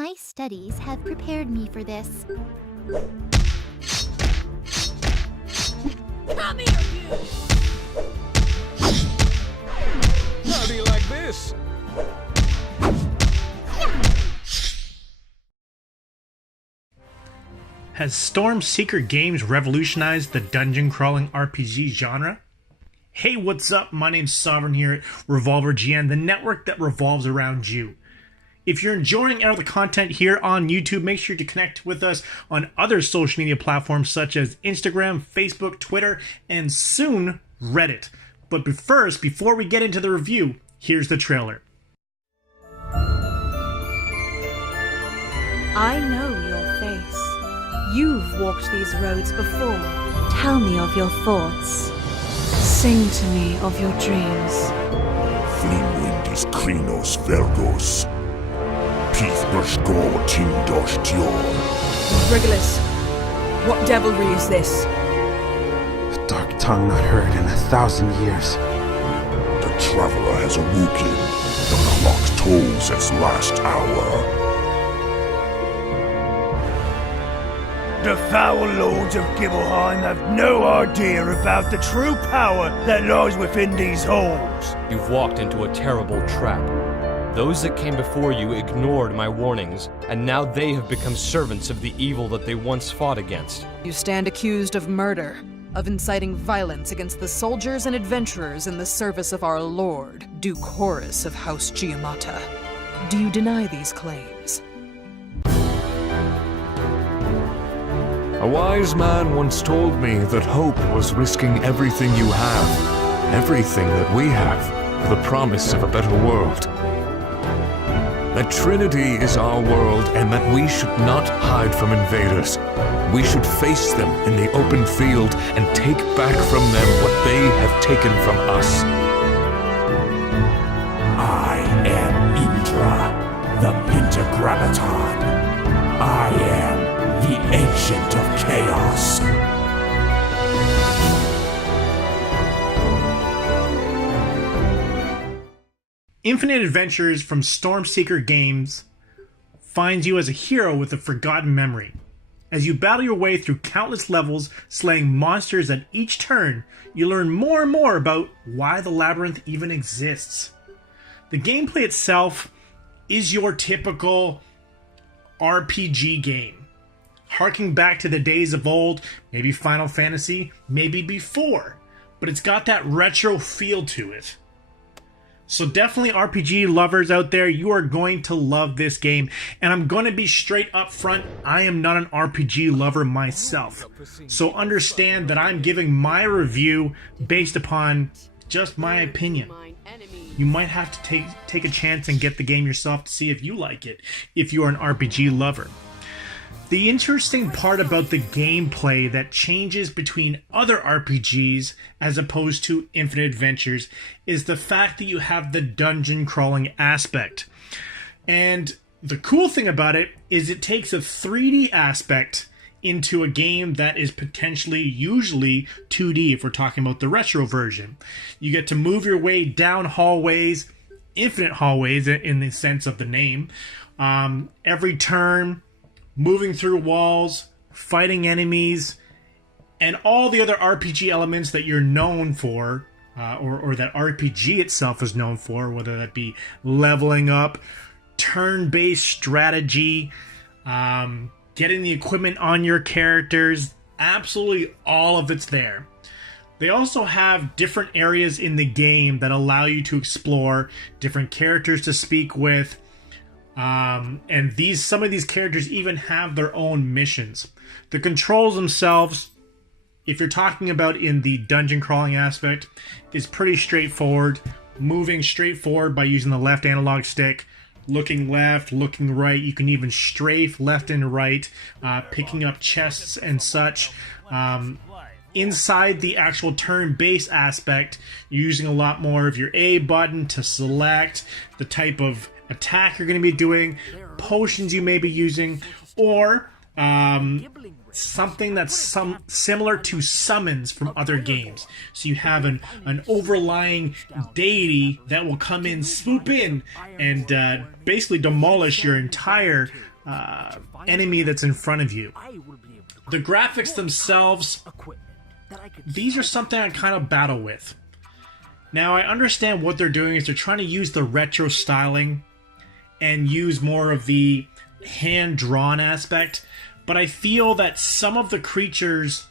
My studies have prepared me for this. Come here, you! How do you like this? Has Storm Seeker Games revolutionized the dungeon crawling RPG genre? Hey, what's up? My name's Sovereign here at Revolver GN, the network that revolves around you. If you're enjoying our content here on YouTube, make sure to connect with us on other social media platforms such as Instagram, Facebook, Twitter, and soon Reddit. But first, before we get into the review, here's the trailer. I know your face. You've walked these roads before. Tell me of your thoughts. Sing to me of your dreams. Flimwindis Krinos Vergos. Pithbushgor Tindosh Dior. Regulus, what devilry is this? A dark tongue not heard in 1,000 years. The traveler has awoken. The clock tolls its last hour. The foul lords of Gibelheim have no idea about the true power that lies within these halls. You've walked into a terrible trap. Those that came before you ignored my warnings, and now they have become servants of the evil that they once fought against. You stand accused of murder, of inciting violence against the soldiers and adventurers in the service of our lord, Duke Horus of House Giamata. Do you deny these claims? A wise man once told me that hope was risking everything you have, everything that we have, for the promise of a better world. That Trinity is our world and that we should not hide from invaders. We should face them in the open field and take back from them what they have taken from us. I am Indra, the Pentagramaton. I am the Ancient of Chaos. Infinite Adventures from Stormseeker Games finds you as a hero with a forgotten memory. As you battle your way through countless levels, slaying monsters at each turn, you learn more and more about why the labyrinth even exists. The gameplay itself is your typical RPG game, harking back to the days of old, maybe Final Fantasy, maybe before, but it's got that retro feel to it. So definitely RPG lovers out there, you are going to love this game. And I'm going to be straight up front, I am not an RPG lover myself. So understand that I'm giving my review based upon just my opinion. You might have to take a chance and get the game yourself to see if you like it, if you are an RPG lover. The interesting part about the gameplay that changes between other RPGs as opposed to Infinite Adventures is the fact that you have the dungeon crawling aspect. And the cool thing about it is it takes a 3D aspect into a game that is potentially usually 2D if we're talking about the retro version. You get to move your way down hallways, infinite hallways in the sense of the name, every turn, moving through walls, fighting enemies, and all the other RPG elements that you're known for, or that RPG itself is known for, whether that be leveling up, turn-based strategy, getting the equipment on your characters, absolutely all of it's there. They also have different areas in the game that allow you to explore, different characters to speak with, and some of these characters even have their own missions. The controls themselves, if you're talking about in the dungeon crawling aspect, is pretty straightforward. Moving straight forward by using the left analog stick, looking left, looking right. You can even strafe left and right, picking up chests and such. Inside the actual turn-based aspect, you're using a lot more of your A button to select the type of attack you're going to be doing, potions you may be using, or something that's similar to summons from other games. So you have an overlying deity that will come in, swoop in, and basically demolish your entire enemy that's in front of you. The graphics themselves, these are something I kind of battle with. Now, I understand what they're doing is they're trying to use the retro styling and use more of the hand-drawn aspect, but I feel that some of the creatures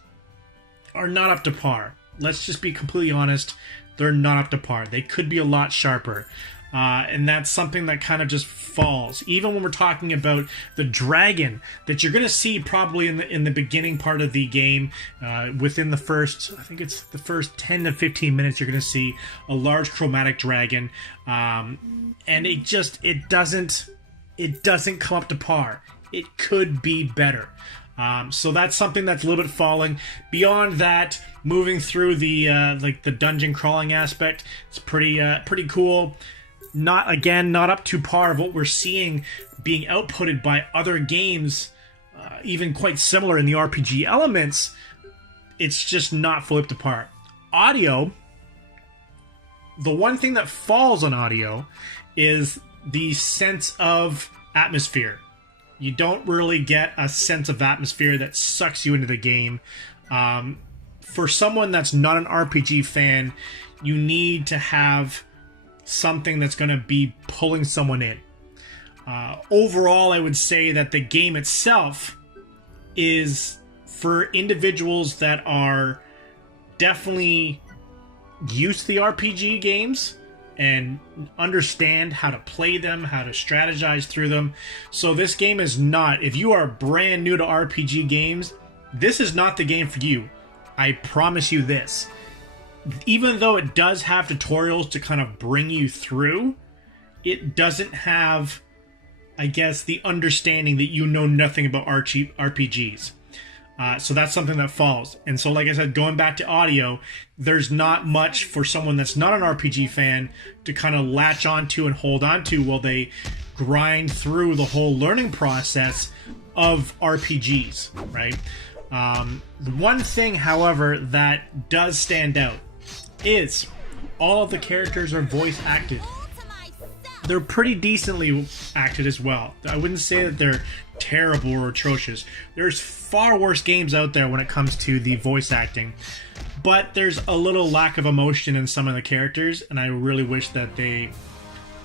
are not up to par. Let's just be completely honest, they're not up to par. They could be a lot sharper. And that's something that kind of just falls. Even when we're talking about the dragon that you're going to see probably in the beginning part of the game, within the first, I think it's the first 10 to 15 minutes, you're going to see a large chromatic dragon, and it doesn't come up to par. It could be better. So that's something that's a little bit falling. Beyond that, moving through the like the dungeon crawling aspect, it's pretty cool. Not up to par of what we're seeing being outputted by other games, even quite similar in the RPG elements. It's just not fully up to par. Audio, the one thing that falls on audio is the sense of atmosphere. You don't really get a sense of atmosphere that sucks you into the game. For someone that's not an RPG fan, you need to have something that's going to be pulling someone in. Overall, I would say that the game itself is for individuals that are definitely used to the RPG games and understand how to play them, how to strategize through them. So this game is not, if you are brand new to RPG games, this is not the game for you. I promise you this. Even though it does have tutorials to kind of bring you through, it doesn't have, I guess, the understanding that you know nothing about RPGs. So that's something that falls. And so, like I said, going back to audio, there's not much for someone that's not an RPG fan to kind of latch onto and hold onto while they grind through the whole learning process of RPGs, right? The one thing, however, that does stand out is all of the characters are voice acted. They're pretty decently acted as well. I wouldn't say that they're terrible or atrocious. There's far worse games out there when it comes to the voice acting, but there's a little lack of emotion in some of the characters, and I really wish that they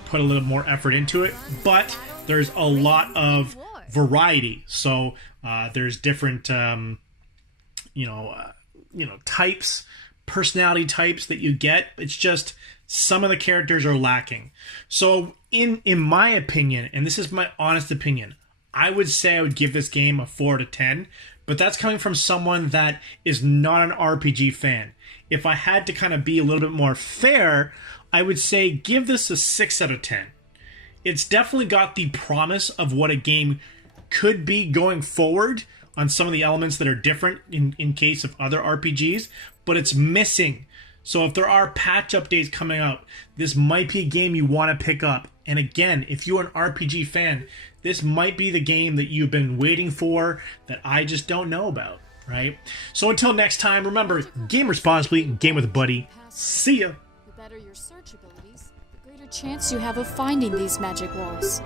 put a little more effort into it. But there's a lot of variety, so there's different types, personality types that you get. It's just some of the characters are lacking. So in my opinion, and this is my honest opinion, I would say I would give this game a 4 to 10, but that's coming from someone that is not an RPG fan. If I had to kind of be a little bit more fair, I would say give this a 6 out of 10. It's definitely got the promise of what a game could be going forward on some of the elements that are different in case of other RPGs, but it's missing. So if there are patch updates coming up, this might be a game you want to pick up. And again, if you're an RPG fan, this might be the game that you've been waiting for that I just don't know about, right? So until next time, remember, game responsibly, game with a buddy. See ya! The better your search abilities, the greater chance you have of finding these magic walls.